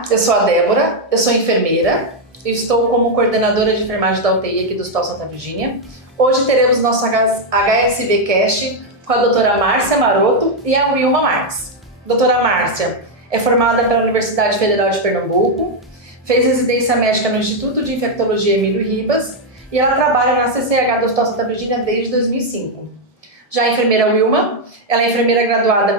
Olá, eu sou a Débora, eu sou enfermeira, estou como coordenadora de enfermagem da UTI aqui do Hospital Santa Virgínia. Hoje teremos nosso HSV Cast com a doutora Márcia Maroto e a Wilma Marques. Doutora Márcia é formada pela Universidade Federal de Pernambuco, fez residência médica no Instituto de Infectologia Emílio Ribas e ela trabalha na CCH do Hospital Santa Virgínia desde 2005. Já a enfermeira Wilma, ela é enfermeira graduada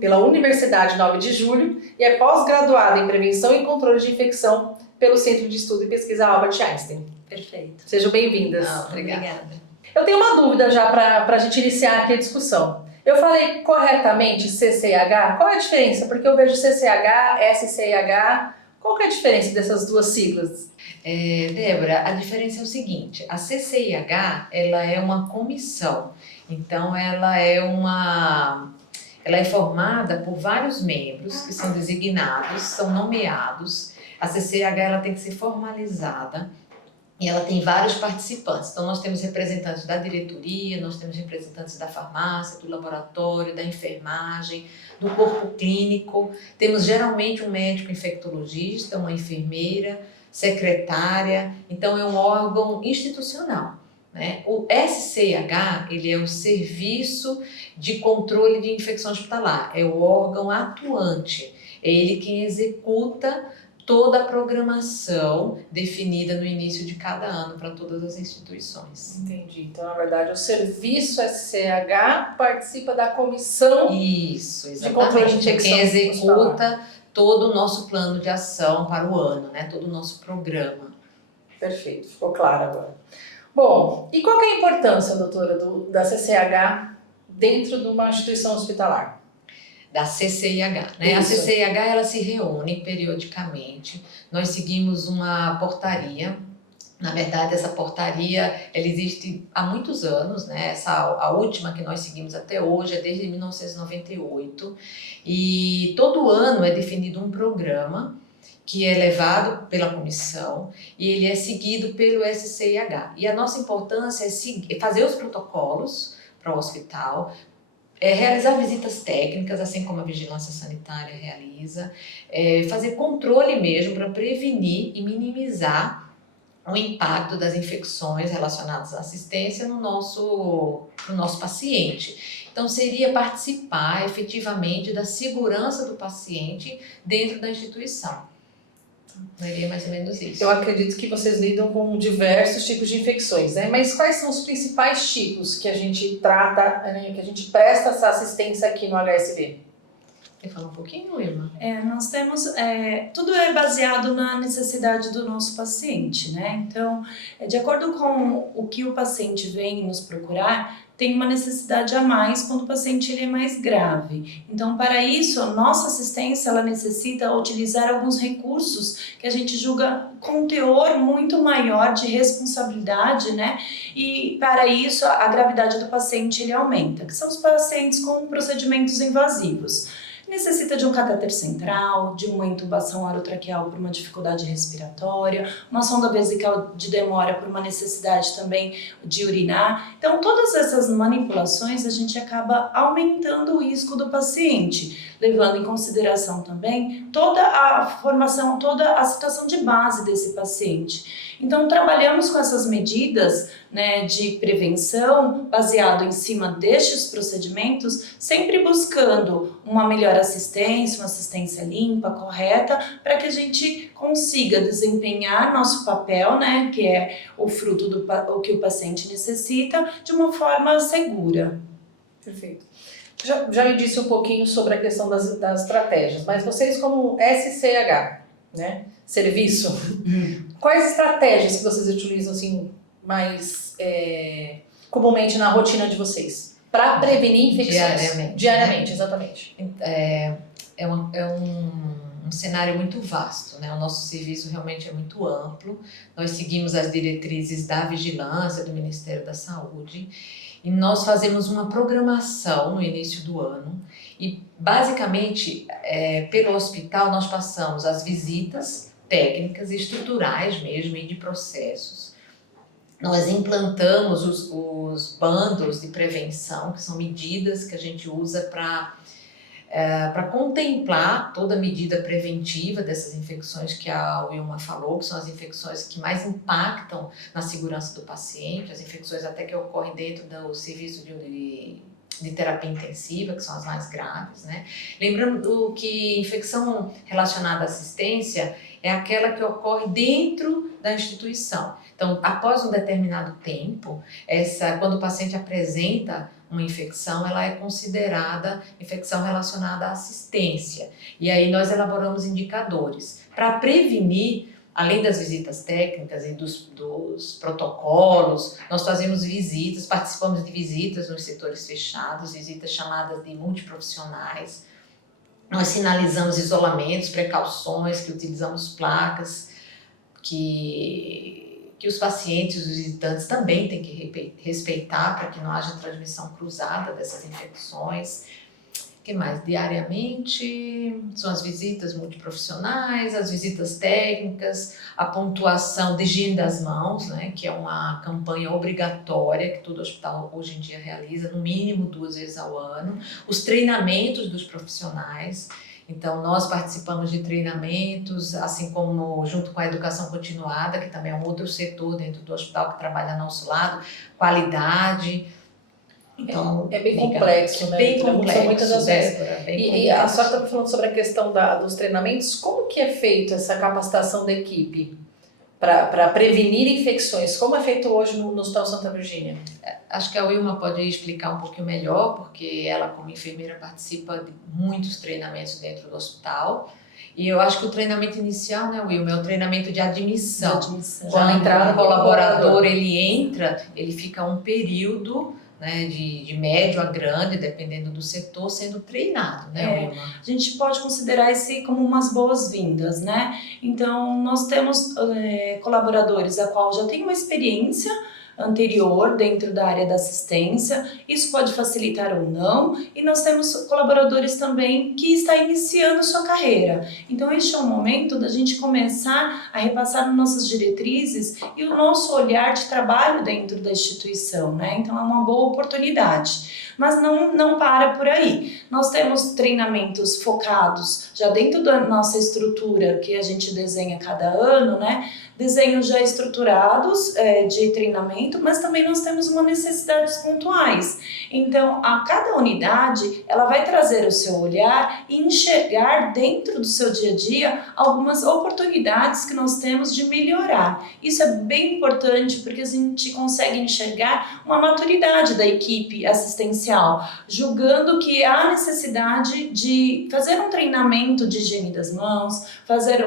pela Universidade 9 de Julho e é pós-graduada em Prevenção e Controle de Infecção pelo Centro de Estudo e Pesquisa Albert Einstein. Perfeito. Sejam bem-vindas. Obrigada. Eu tenho uma dúvida já para a gente iniciar aqui a discussão. Eu falei corretamente CCH? Qual é a diferença? Porque eu vejo CCH, SCH. Qual que é a diferença dessas duas siglas? Débora, a diferença é o seguinte, a CCIH, ela é uma comissão, então ela é formada por vários membros que são designados, são nomeados. A CCIH ela tem que ser formalizada e ela tem vários participantes. Então nós temos representantes da diretoria, nós temos representantes da farmácia, do laboratório, da enfermagem, do corpo clínico. Temos geralmente um médico infectologista, uma enfermeira, secretária. Então é um órgão institucional, né? O SCH, ele é o Serviço de Controle de Infecção Hospitalar, é o órgão atuante, é ele quem executa toda a programação definida no início de cada ano para todas as instituições. Entendi. Então, na verdade, o serviço SCH participa da comissão Isso, de controle de infecção. Quem executa todo o nosso plano de ação para o ano, né? Todo o nosso programa. Perfeito, ficou claro agora. Bom, e qual que é a importância, doutora, da CCH dentro de uma instituição hospitalar? Da CCIH, né? Isso. A CCIH, ela se reúne periodicamente. Nós seguimos uma portaria. Na verdade, essa portaria, ela existe há muitos anos, né? A última que nós seguimos até hoje é desde 1998. E todo ano é definido um programa que é levado pela comissão e ele é seguido pelo SCIH. E a nossa importância é fazer os protocolos para o hospital, realizar visitas técnicas, assim como a vigilância sanitária realiza, fazer controle mesmo para prevenir e minimizar o impacto das infecções relacionadas à assistência no nosso paciente. Então, seria participar efetivamente da segurança do paciente dentro da instituição. Seria mais ou menos isso. Eu acredito que vocês lidam com diversos tipos de infecções, né? Mas quais são os principais tipos que a gente trata, né? Que a gente presta essa assistência aqui no HSV? Quer falar um pouquinho, Irma? Nós temos, tudo é baseado na necessidade do nosso paciente, né? Então, de acordo com o que o paciente vem nos procurar, tem uma necessidade a mais quando o paciente ele é mais grave. Então, para isso, a nossa assistência ela necessita utilizar alguns recursos que a gente julga com um teor muito maior de responsabilidade, né? E para isso, a gravidade do paciente ele aumenta, que são os pacientes com procedimentos invasivos. Necessita de um catéter central, de uma intubação orotraqueal por uma dificuldade respiratória, uma sonda vesical de demora por uma necessidade também de urinar. Então, todas essas manipulações a gente acaba aumentando o risco do paciente, levando em consideração também toda a formação, toda a situação de base desse paciente. Então, trabalhamos com essas medidas, né, de prevenção, baseado em cima destes procedimentos, sempre buscando uma melhor assistência, uma assistência limpa, correta, para que a gente consiga desempenhar nosso papel, né, que é o fruto do que o paciente necessita, de uma forma segura. Perfeito. Já me disse um pouquinho sobre a questão das estratégias, mas vocês como SCH, né, serviço, quais estratégias que vocês utilizam assim, mais comumente na rotina de vocês para prevenir infecções? Diariamente, exatamente. É um cenário muito vasto, né? O nosso serviço realmente é muito amplo. Nós seguimos as diretrizes da vigilância do Ministério da Saúde e nós fazemos uma programação no início do ano e basicamente pelo hospital nós passamos as visitas técnicas e estruturais mesmo e de processos. Nós implantamos os bandos de prevenção, que são medidas que a gente usa para para contemplar toda a medida preventiva dessas infecções que a Wilma falou, que são as infecções que mais impactam na segurança do paciente, as infecções até que ocorrem dentro do serviço de terapia intensiva, que são as mais graves, né? Lembrando que infecção relacionada à assistência é aquela que ocorre dentro da instituição. Então, após um determinado tempo, quando o paciente apresenta uma infecção, ela é considerada infecção relacionada à assistência. E aí nós elaboramos indicadores para prevenir. Além das visitas técnicas e dos protocolos, nós fazemos visitas, participamos de visitas nos setores fechados, visitas chamadas de multiprofissionais. Nós sinalizamos isolamentos, precauções, que utilizamos placas, que os pacientes, os visitantes também têm que respeitar para que não haja transmissão cruzada dessas infecções. O que mais? Diariamente são as visitas multiprofissionais, as visitas técnicas, a pontuação de higiene das mãos, né, que é uma campanha obrigatória que todo hospital hoje em dia realiza, no mínimo 2 vezes ao ano. Os treinamentos dos profissionais. Então, nós participamos de treinamentos, assim como junto com a educação continuada, que também é um outro setor dentro do hospital que trabalha ao nosso lado, qualidade. Então, é bem complexo, né? Bem complexo. São muitas ações. E a senhora estava falando sobre a questão dos treinamentos. Como que é feito essa capacitação da equipe para prevenir infecções? Como é feito hoje no Hospital Santa Virgínia? Acho que a Wilma pode explicar um pouquinho melhor, porque ela, como enfermeira, participa de muitos treinamentos dentro do hospital. E eu acho que o treinamento inicial, né, Wilma, é o treinamento de admissão. Quando o colaborador ele entra, ele fica um período, né, de médio a grande, dependendo do setor, sendo treinado, né, Wilma? A gente pode considerar esse como umas boas-vindas, né? Então, nós temos colaboradores a qual já tem uma experiência anterior dentro da área da assistência, isso pode facilitar ou não, e nós temos colaboradores também que está iniciando sua carreira. Então este é o momento da gente começar a repassar nossas diretrizes e o nosso olhar de trabalho dentro da instituição, né? Então é uma boa oportunidade. Mas não para por aí. Nós temos treinamentos focados já dentro da nossa estrutura que a gente desenha cada ano, né? Desenhos já estruturados de treinamento, mas também nós temos uma necessidades pontuais. Então, a cada unidade, ela vai trazer o seu olhar e enxergar dentro do seu dia a dia algumas oportunidades que nós temos de melhorar. Isso é bem importante porque a gente consegue enxergar uma maturidade da equipe assistencial, julgando que há necessidade de fazer um treinamento de higiene das mãos,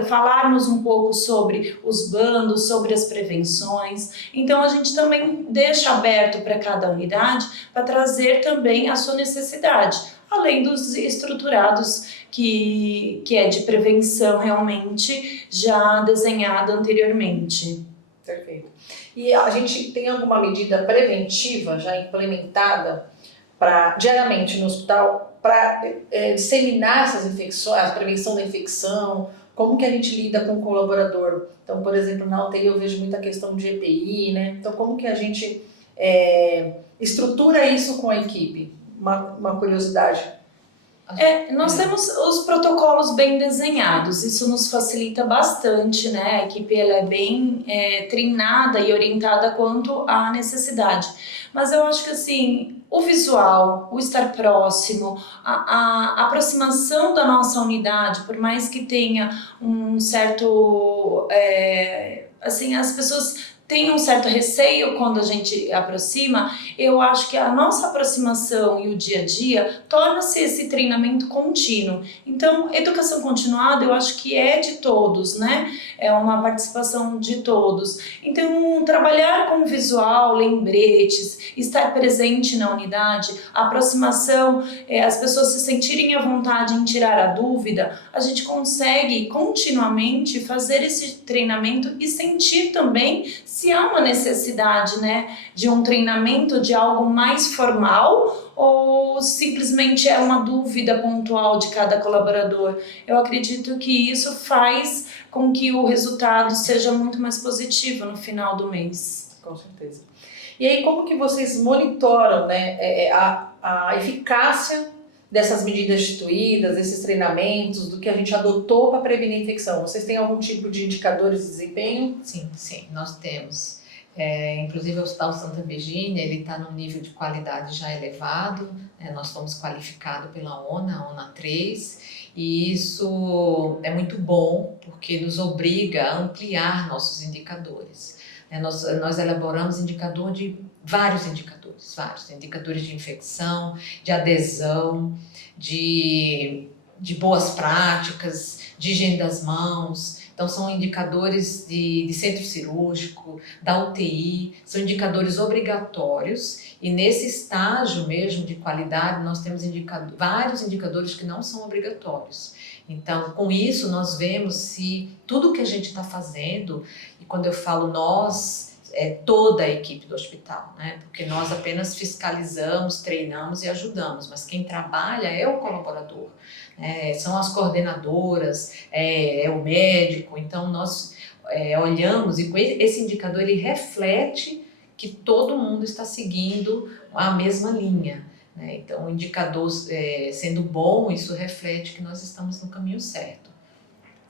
falarmos um pouco sobre os bandos, sobre as prevenções. Então a gente também deixa aberto para cada unidade para trazer também a sua necessidade, além dos estruturados que é de prevenção realmente já desenhada anteriormente. Perfeito. E a gente tem alguma medida preventiva já implementada diariamente no hospital para disseminar essas infecções, a prevenção da infecção? Como que a gente lida com o colaborador? Então, por exemplo, na UTI eu vejo muita questão de EPI, né? Então, como que a gente estrutura isso com a equipe? Uma curiosidade. Nós temos os protocolos bem desenhados, isso nos facilita bastante, né? A equipe ela é bem treinada e orientada quanto à necessidade. Mas eu acho que assim, o visual, o estar próximo, a aproximação da nossa unidade, por mais que tenha um certo... assim, as pessoas têm um certo receio quando a gente aproxima, eu acho que a nossa aproximação e o dia a dia torna-se esse treinamento contínuo. Então, educação continuada eu acho que é de todos, né? É uma participação de todos. Então, trabalhar com visual, lembretes, estar presente na unidade, a aproximação, as pessoas se sentirem à vontade em tirar a dúvida, a gente consegue continuamente fazer esse treinamento e sentir também se há uma necessidade, né, de um treinamento de algo mais formal ou simplesmente é uma dúvida pontual de cada colaborador. Eu acredito que isso faz com que o resultado seja muito mais positivo no final do mês. Com certeza. E aí, como que vocês monitoram, né, a eficácia dessas medidas instituídas, desses treinamentos, do que a gente adotou para prevenir a infecção? Vocês têm algum tipo de indicadores de desempenho? Sim, nós temos. Inclusive o Hospital Santa Virgínia, ele está num nível de qualidade já elevado, nós fomos qualificados pela ONA, a ONA 3, e isso é muito bom, porque nos obriga a ampliar nossos indicadores. Nós elaboramos vários indicadores de infecção, de adesão, de boas práticas, de higiene das mãos. Então, são indicadores de centro cirúrgico, da UTI, são indicadores obrigatórios, e nesse estágio mesmo de qualidade, nós temos vários indicadores que não são obrigatórios. Então, com isso, nós vemos se tudo que a gente está fazendo, e quando eu falo nós, é toda a equipe do hospital, né? Porque nós apenas fiscalizamos, treinamos e ajudamos, mas quem trabalha é o colaborador. São as coordenadoras, é o médico, então nós olhamos e com esse indicador ele reflete que todo mundo está seguindo a mesma linha, né? Então o indicador sendo bom, isso reflete que nós estamos no caminho certo.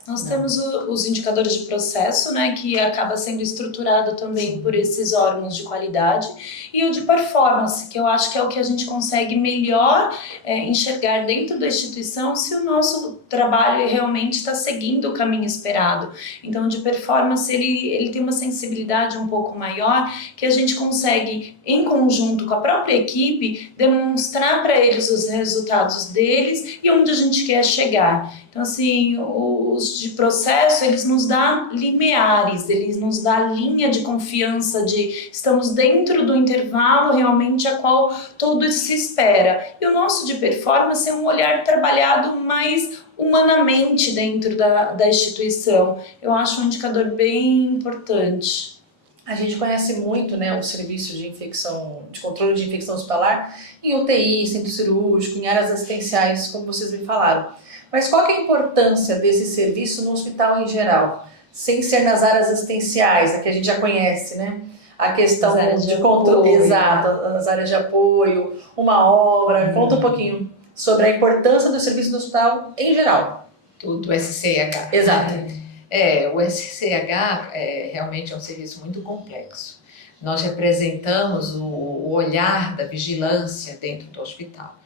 Nós temos os indicadores de processo, né, que acaba sendo estruturado também por esses órgãos de qualidade, e o de performance, que eu acho que é o que a gente consegue melhor enxergar dentro da instituição se o nosso trabalho realmente está seguindo o caminho esperado. Então, o de performance, ele tem uma sensibilidade um pouco maior, que a gente consegue, em conjunto com a própria equipe, demonstrar para eles os resultados deles e onde a gente quer chegar. Então, assim, os de processo, eles nos dão limiares, eles nos dão linha de confiança de estamos dentro do intervalo realmente a qual todo se espera. E o nosso de performance é um olhar trabalhado mais humanamente dentro da instituição. Eu acho um indicador bem importante. A gente conhece muito, né, o serviço de controle de infecção hospitalar em UTI, centro cirúrgico, em áreas assistenciais, como vocês me falaram. Mas qual que é a importância desse serviço no hospital em geral? Sem ser nas áreas assistenciais, a que a gente já conhece, né? A questão de controle, exato, as áreas de apoio, uma obra. Conta um pouquinho sobre a importância do serviço no hospital em geral. Do SCH. Exato. O SCH realmente é um serviço muito complexo. Nós representamos o olhar da vigilância dentro do hospital.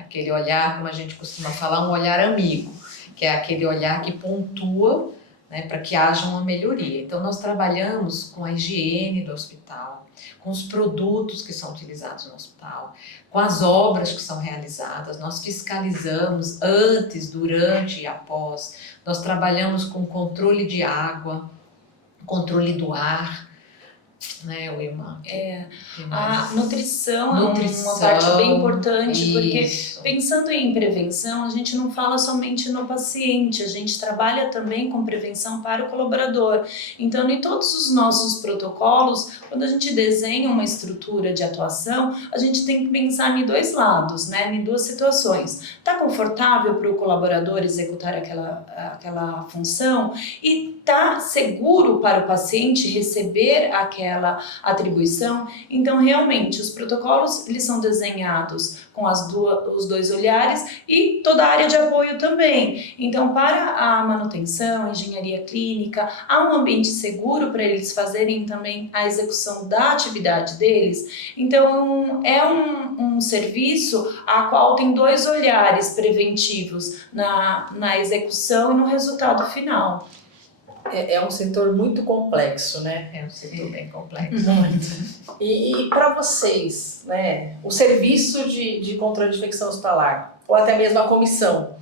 Aquele olhar, como a gente costuma falar, um olhar amigo, que é aquele olhar que pontua, né, para que haja uma melhoria. Então, nós trabalhamos com a higiene do hospital, com os produtos que são utilizados no hospital, com as obras que são realizadas, nós fiscalizamos antes, durante e após, nós trabalhamos com controle de água, controle do ar, né, Wilma? A nutrição é uma parte bem importante, porque pensando em prevenção, a gente não fala somente no paciente, a gente trabalha também com prevenção para o colaborador. Então, em todos os nossos protocolos, quando a gente desenha uma estrutura de atuação, a gente tem que pensar em dois lados, né, em duas situações. Está confortável para o colaborador executar aquela função e está seguro para o paciente receber aquela atribuição? Então, realmente, os protocolos eles são desenhados com os dois olhares e toda a área de apoio também. Então, para a manutenção, engenharia clínica, há um ambiente seguro para eles fazerem também a execução da atividade deles. Então, é um serviço a qual tem dois olhares preventivos na execução e no resultado final. É um setor muito complexo, né? É um setor bem complexo. Muito. E para vocês, né, o serviço de controle de infecção hospitalar, ou até mesmo a comissão,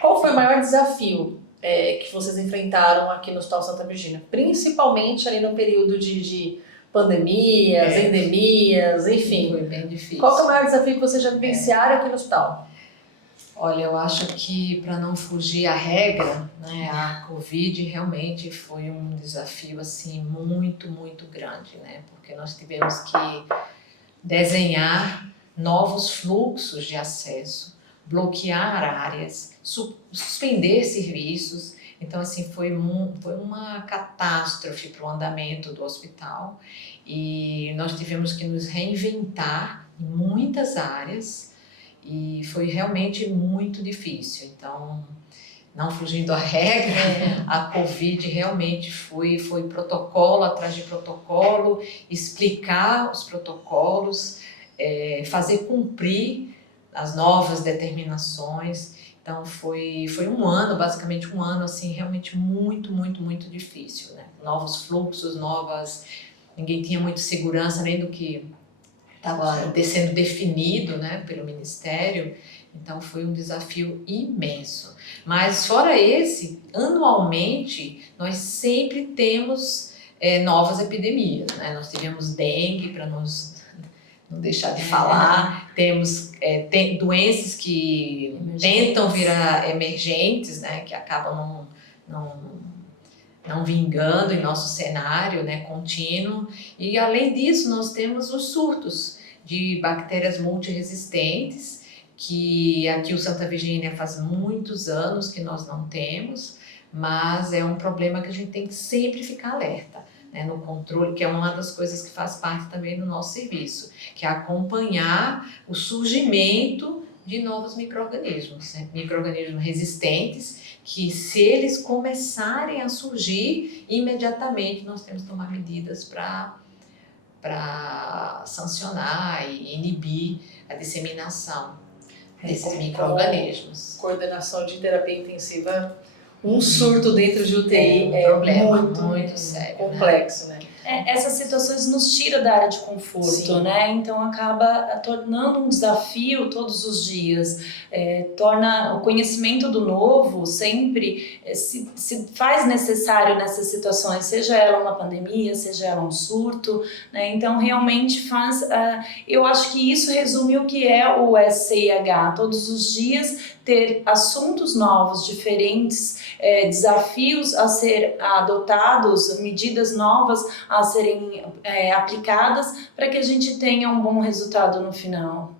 qual foi o maior desafio que vocês enfrentaram aqui no Hospital Santa Virgínia? Principalmente ali no período de pandemias, endemias, enfim. Foi bem difícil. Qual que é o maior desafio que vocês já vivenciaram aqui no hospital? Olha, eu acho que para não fugir à regra, né, a Covid realmente foi um desafio assim muito, muito grande, né? Porque nós tivemos que desenhar novos fluxos de acesso, bloquear áreas, suspender serviços. Então, assim, foi uma catástrofe para o andamento do hospital e nós tivemos que nos reinventar em muitas áreas. e foi realmente muito difícil. Então, não fugindo à regra, a Covid realmente foi protocolo atrás de protocolo, explicar os protocolos, fazer cumprir as novas determinações. Então foi um ano, basicamente um ano assim, realmente muito, muito, muito difícil, né? Novos fluxos, ninguém tinha muita segurança nem do que estava sendo definido, né, pelo Ministério. Então foi um desafio imenso. Mas fora esse, anualmente nós sempre temos novas epidemias, né? Nós tivemos dengue, para não deixar de falar, temos doenças que tentam virar emergentes, né, que acabam não vingando em nosso cenário, né, contínuo. E além disso, nós temos os surtos de bactérias multiresistentes, que aqui o Santa Virgínia faz muitos anos que nós não temos, mas é um problema que a gente tem que sempre ficar alerta, né, no controle, que é uma das coisas que faz parte também do nosso serviço, que é acompanhar o surgimento de novos micro-organismos, né, micro-organismos resistentes, que se eles começarem a surgir, imediatamente nós temos que tomar medidas para sancionar e inibir a disseminação desses micro-organismos. Coordenação de terapia intensiva, um surto dentro de UTI é um problema muito sério, complexo, né? Essas situações nos tiram da área de conforto, Sim. né? Então acaba tornando um desafio todos os dias, torna o conhecimento do novo sempre se faz necessário nessas situações, seja ela uma pandemia, seja ela um surto, né? Então realmente faz, eu acho que isso resume o que é o SCIH, todos os dias ter assuntos novos, diferentes, desafios a ser adotados, medidas novas a serem aplicadas para que a gente tenha um bom resultado no final.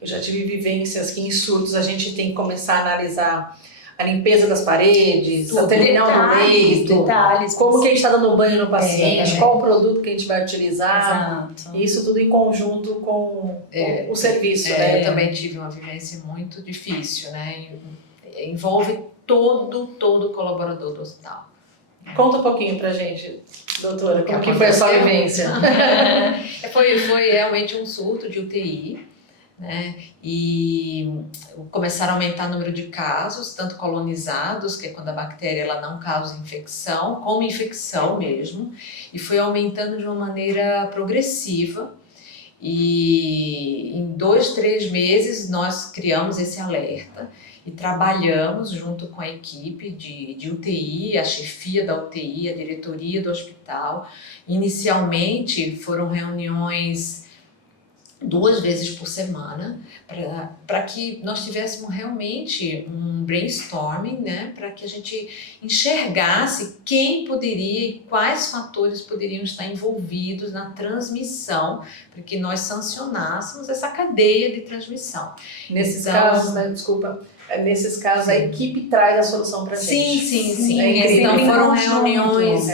Eu já tive vivências que em surtos a gente tem que começar a analisar a limpeza das paredes, a terminal do leito, detalhes, como que a gente está dando banho no paciente, qual o produto que a gente vai utilizar. Exato. Isso tudo em conjunto com o serviço. Eu também tive uma vivência muito difícil, né? Envolve todo o colaborador do hospital. Conta um pouquinho pra gente, doutora, como que foi a sua vivência? Foi realmente um surto de UTI, né? E começaram a aumentar o número de casos, tanto colonizados, que é quando a bactéria ela não causa infecção, como infecção mesmo, e foi aumentando de uma maneira progressiva. E em 2, 3 meses nós criamos esse alerta e trabalhamos junto com a equipe de UTI, a chefia da UTI, a diretoria do hospital. Inicialmente foram reuniões 2 vezes por semana, para que nós tivéssemos realmente um brainstorming, né, para que a gente enxergasse quem poderia e quais fatores poderiam estar envolvidos na transmissão, para que nós sancionássemos essa cadeia de transmissão. Nesses casos, né, desculpa, nesses casos a equipe traz a solução para a gente. Sim. Então foram reuniões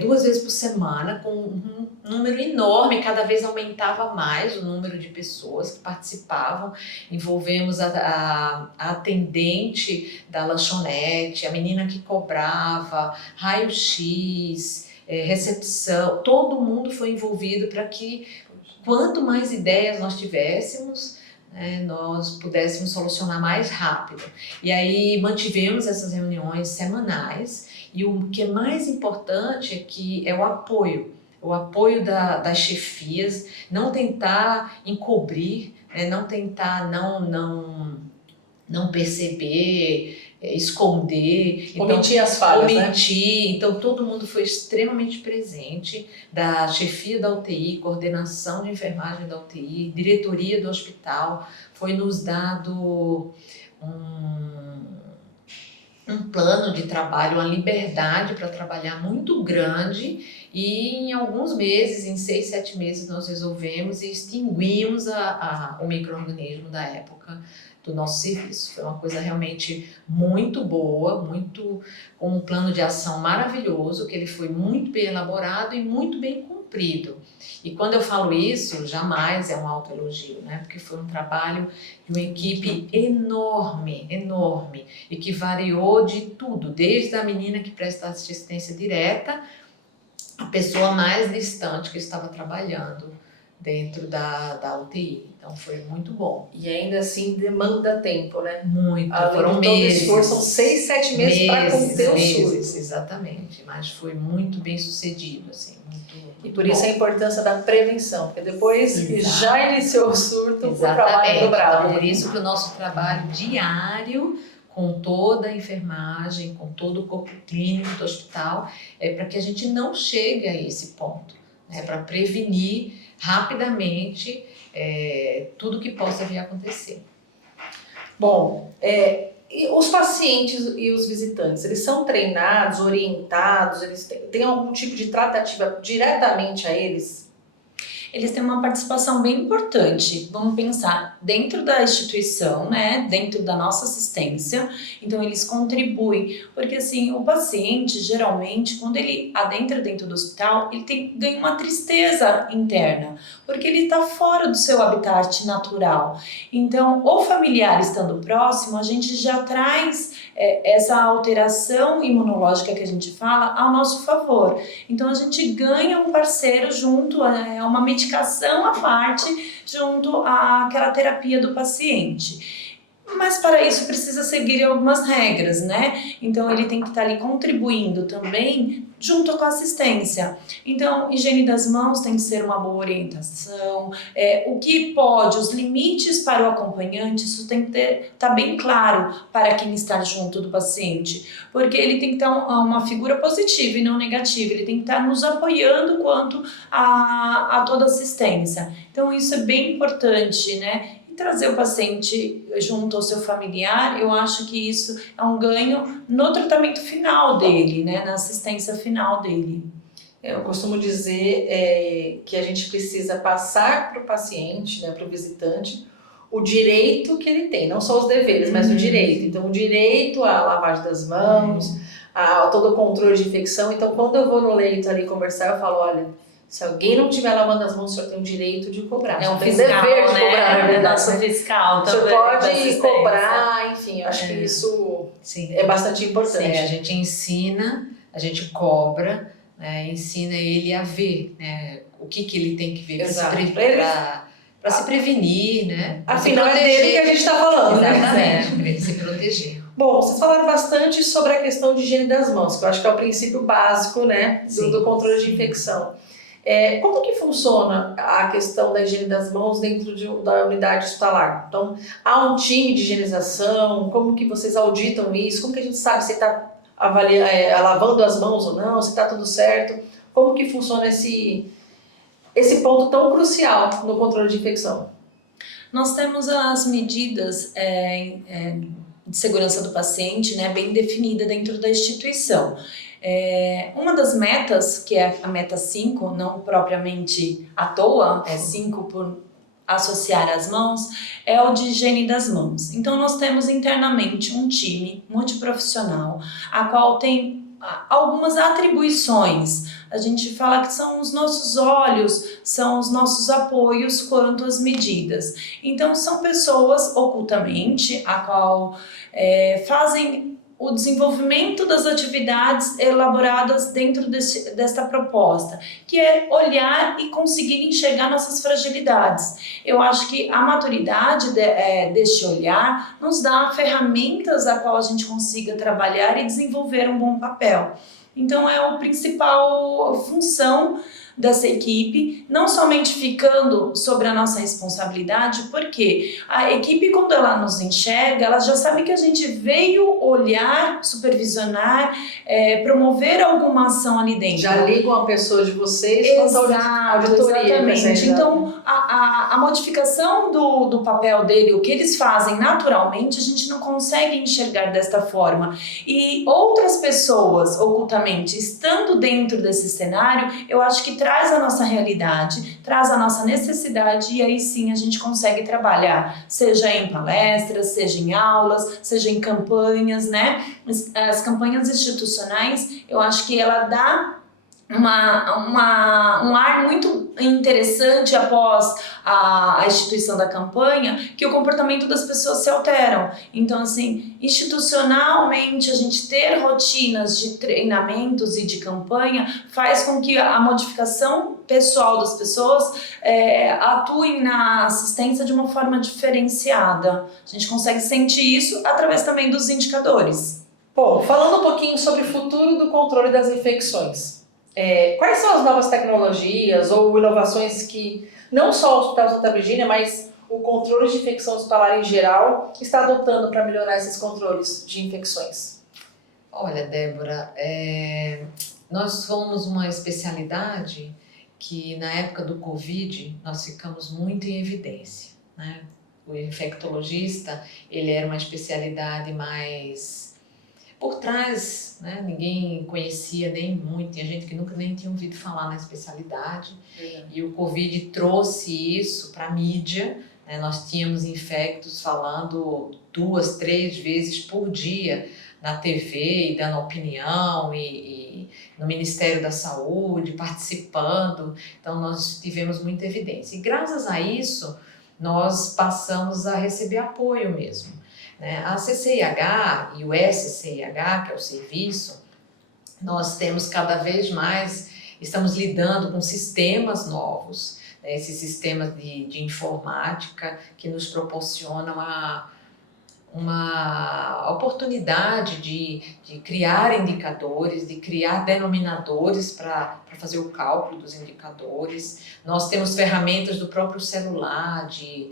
2 vezes por semana, com um número enorme, cada vez aumentava mais o número de pessoas que participavam. Envolvemos a atendente da lanchonete, a menina que cobrava, raio-x, recepção, todo mundo foi envolvido para que quanto mais ideias nós tivéssemos, nós pudéssemos solucionar mais rápido. E aí mantivemos essas reuniões semanais, e o que é mais importante é que é o apoio das chefias, não tentar encobrir, não tentar não perceber, esconder, omitir as falhas, né? Então todo mundo foi extremamente presente, da chefia da UTI, coordenação de enfermagem da UTI, diretoria do hospital, foi nos dado um plano de trabalho, uma liberdade para trabalhar muito grande, e em alguns meses, em 6, 7 meses, nós resolvemos e extinguimos o micro-organismo da época do nosso serviço. Foi uma coisa realmente muito boa, com um plano de ação maravilhoso, que ele foi muito bem elaborado e muito bem cumprido. E quando eu falo isso, jamais é um autoelogio, né? Porque foi um trabalho de uma equipe enorme, enorme, e que variou de tudo, desde a menina que presta assistência direta, a pessoa mais distante que estava trabalhando dentro da UTI. Então foi muito bom. E ainda assim demanda tempo, né? Muito, Além foram de todo meses. esforço, são 6, 7 meses para conter o surto. Exatamente, mas foi muito bem sucedido, assim, muito E por isso bom. a importância da prevenção, porque depois que Exato. já iniciou o surto, o trabalho Exatamente. é dobrado. Então, por isso que o nosso trabalho diário, com toda a enfermagem, com todo o corpo clínico do hospital, é para que a gente não chegue a esse ponto, né? Para prevenir rapidamente tudo que possa vir a acontecer. Bom, e os pacientes e os visitantes, eles são treinados, orientados, eles têm algum tipo de tratativa diretamente a eles? Eles têm uma participação bem importante. Vamos pensar dentro da instituição, né, dentro da nossa assistência. Então eles contribuem, porque assim o paciente geralmente quando ele adentra dentro do hospital ele ganha uma tristeza interna, porque ele está fora do seu habitat natural. Então o familiar estando próximo, a gente já traz essa alteração imunológica que a gente fala ao nosso favor. Então a gente ganha um parceiro junto, uma medicação à parte junto àquela terapia do paciente. Mas para isso precisa seguir algumas regras, né? Então ele tem que estar ali contribuindo também junto com a assistência. Então, higiene das mãos tem que ser uma boa orientação, o que pode, os limites para o acompanhante, isso tem que estar bem claro para quem está junto do paciente, porque ele tem que estar uma figura positiva e não negativa, ele tem que estar nos apoiando quanto a toda assistência. Então, isso é bem importante, né? E trazer o paciente junto ao seu familiar, eu acho que isso é um ganho no tratamento final dele, né? Na assistência final dele. Eu costumo dizer que a gente precisa passar para o paciente, né, para o visitante, o direito que ele tem, não só os deveres, mas o direito. Então, o direito à lavagem das mãos, a todo o controle de infecção. Então, quando eu vou no leito ali conversar, eu falo, olha, se alguém não estiver lavando as mãos, o senhor tem o direito de cobrar. É um tem fiscal, dever de né? cobrar, na verdade. Nosso fiscal O também. senhor pode cobrar, enfim, eu acho que isso Sim. é bastante importante. A gente ensina, a gente cobra, né, ensina ele a ver, né, o que ele tem que ver para se prevenir, né? Afinal, é dele que a gente está falando, né? Exatamente, para ele se proteger. Bom, vocês falaram bastante sobre a questão de higiene das mãos, que eu acho que é o princípio básico, né, do controle de infecção. Como que funciona a questão da higiene das mãos dentro da unidade hospitalar? Então, há um time de higienização? Como que vocês auditam isso? Como que a gente sabe se está lavando as mãos ou não, se está tudo certo? Como que funciona esse ponto tão crucial no controle de infecção? Nós temos as medidas de segurança do paciente, né, bem definida dentro da instituição. Uma das metas, que é a meta 5, não propriamente à toa, 5 por associar as mãos, é o de higiene das mãos. Então nós temos internamente um time multiprofissional, a qual tem algumas atribuições. A gente fala que são os nossos olhos, são os nossos apoios quanto às medidas. Então são pessoas ocultamente, a qual fazem o desenvolvimento das atividades elaboradas dentro desta proposta, que é olhar e conseguir enxergar nossas fragilidades. Eu acho que a maturidade deste olhar nos dá ferramentas a qual a gente consiga trabalhar e desenvolver um bom papel. Então é a principal função dessa equipe, não somente ficando sobre a nossa responsabilidade, porque a equipe, quando ela nos enxerga, ela já sabe que a gente veio olhar, supervisionar, promover alguma ação ali dentro. Já ligam a pessoa de vocês quanto à auditoria. Exatamente. Então, a modificação do papel dele, o que eles fazem naturalmente, a gente não consegue enxergar desta forma. E outras pessoas, ocultamente, estando dentro desse cenário, eu acho que traz a nossa realidade, traz a nossa necessidade e aí sim a gente consegue trabalhar, seja em palestras, seja em aulas, seja em campanhas, né? As campanhas institucionais, eu acho que ela dá um ar muito interessante após a instituição da campanha que o comportamento das pessoas se alteram. Então, assim, institucionalmente, a gente ter rotinas de treinamentos e de campanha faz com que a modificação pessoal das pessoas atuem na assistência de uma forma diferenciada. A gente consegue sentir isso através também dos indicadores. Bom, falando um pouquinho sobre o futuro do controle das infecções. Quais são as novas tecnologias ou inovações que não só o Hospital Santa Virgínia, mas o controle de infecção hospitalar em geral está adotando para melhorar esses controles de infecções? Olha, Débora, nós somos uma especialidade que na época do Covid nós ficamos muito em evidência, né? O infectologista, ele era uma especialidade mais por trás, né? Ninguém conhecia nem muito, tinha gente que nunca nem tinha ouvido falar na especialidade. E o Covid trouxe isso para a mídia, né? Nós tínhamos infectos falando 2, 3 vezes por dia na TV e dando opinião e no Ministério da Saúde, participando. Então nós tivemos muita evidência. E graças a isso, nós passamos a receber apoio mesmo. A CCIH e o SCIH, que é o serviço, nós temos cada vez mais, estamos lidando com sistemas novos, né, esses sistemas de informática que nos proporcionam uma oportunidade de criar indicadores, de criar denominadores para fazer o cálculo dos indicadores. Nós temos ferramentas do próprio celular, de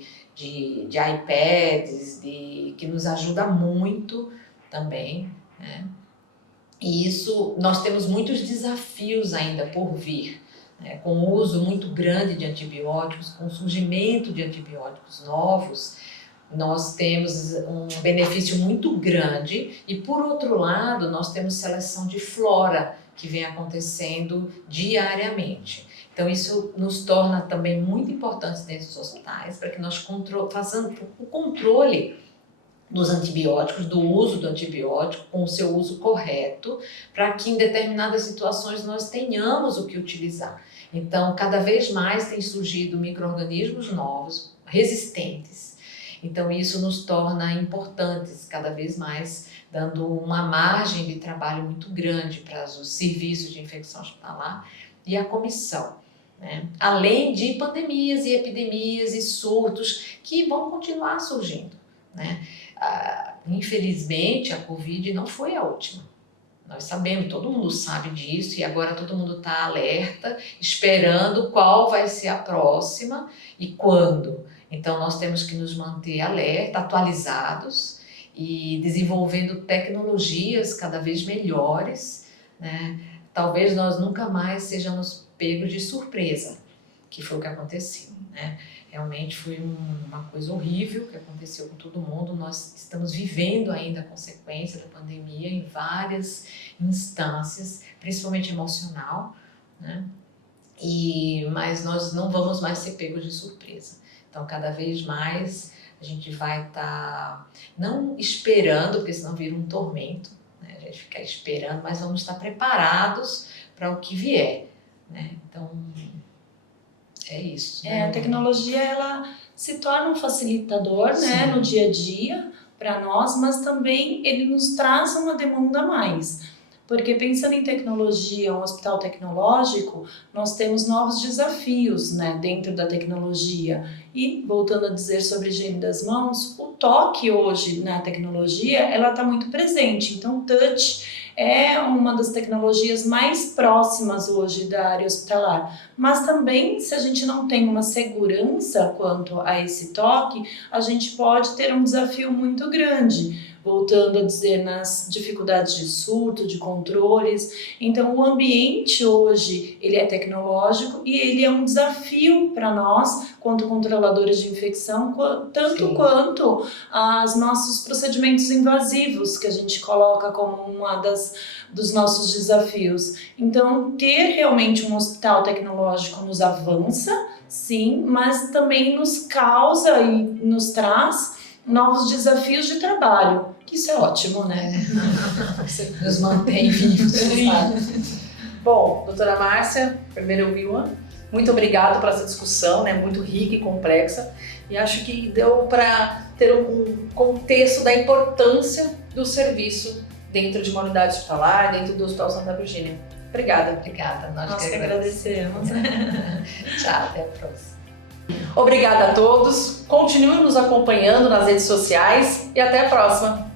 iPads, que nos ajuda muito também, né? E isso, nós temos muitos desafios ainda por vir, né? Com o uso muito grande de antibióticos, com o surgimento de antibióticos novos, nós temos um benefício muito grande e, por outro lado, nós temos seleção de flora que vem acontecendo diariamente. Então, isso nos torna também muito importantes dentro dos hospitais para que nós façamos o controle dos antibióticos, do uso do antibiótico, com o seu uso correto, para que em determinadas situações nós tenhamos o que utilizar. Então, cada vez mais tem surgido micro-organismos novos, resistentes. Então, isso nos torna importantes cada vez mais, dando uma margem de trabalho muito grande para os serviços de infecção hospitalar e a comissão, né? Além de pandemias e epidemias e surtos que vão continuar surgindo, né? Infelizmente, a Covid não foi a última. Nós sabemos, todo mundo sabe disso e agora todo mundo está alerta, esperando qual vai ser a próxima e quando. Então, nós temos que nos manter alerta, atualizados e desenvolvendo tecnologias cada vez melhores, né? Talvez nós nunca mais sejamos pegos de surpresa, que foi o que aconteceu, né? Realmente foi uma coisa horrível que aconteceu com todo mundo. Nós estamos vivendo ainda a consequência da pandemia em várias instâncias, principalmente emocional, né? Mas nós não vamos mais ser pegos de surpresa. Então, cada vez mais a gente vai estar, não esperando, porque senão vira um tormento, né? A gente ficar esperando, mas vamos estar preparados para o que vier, né? Então, é isso. Né? A tecnologia, ela se torna um facilitador, né, no dia a dia para nós, mas também ele nos traz uma demanda a mais. Porque pensando em tecnologia, um hospital tecnológico, nós temos novos desafios, né, dentro da tecnologia. E, voltando a dizer sobre higiene das mãos, o toque hoje na tecnologia, ela está muito presente. Então, o touch é uma das tecnologias mais próximas hoje da área hospitalar. Mas também, se a gente não tem uma segurança quanto a esse toque, a gente pode ter um desafio muito grande. Voltando a dizer, nas dificuldades de surto, de controles. Então, o ambiente hoje, ele é tecnológico e ele é um desafio para nós, quanto controladores de infecção, tanto quanto os nossos procedimentos invasivos, que a gente coloca como dos nossos desafios. Então, ter realmente um hospital tecnológico nos avança, sim, mas também nos causa e nos traz novos desafios de trabalho, que isso é ótimo, né? Nos mantém vivos. Bom, doutora Márcia, primeiro eu vi Muito obrigado por essa discussão, né, muito rica e complexa, e acho que deu para ter um contexto da importância do serviço dentro de uma unidade hospitalar, dentro do Hospital Santa Virgínia. Obrigada. Obrigada, Nós que agradecemos. Tchau, até a próxima. Obrigada a todos, continuem nos acompanhando nas redes sociais e até a próxima.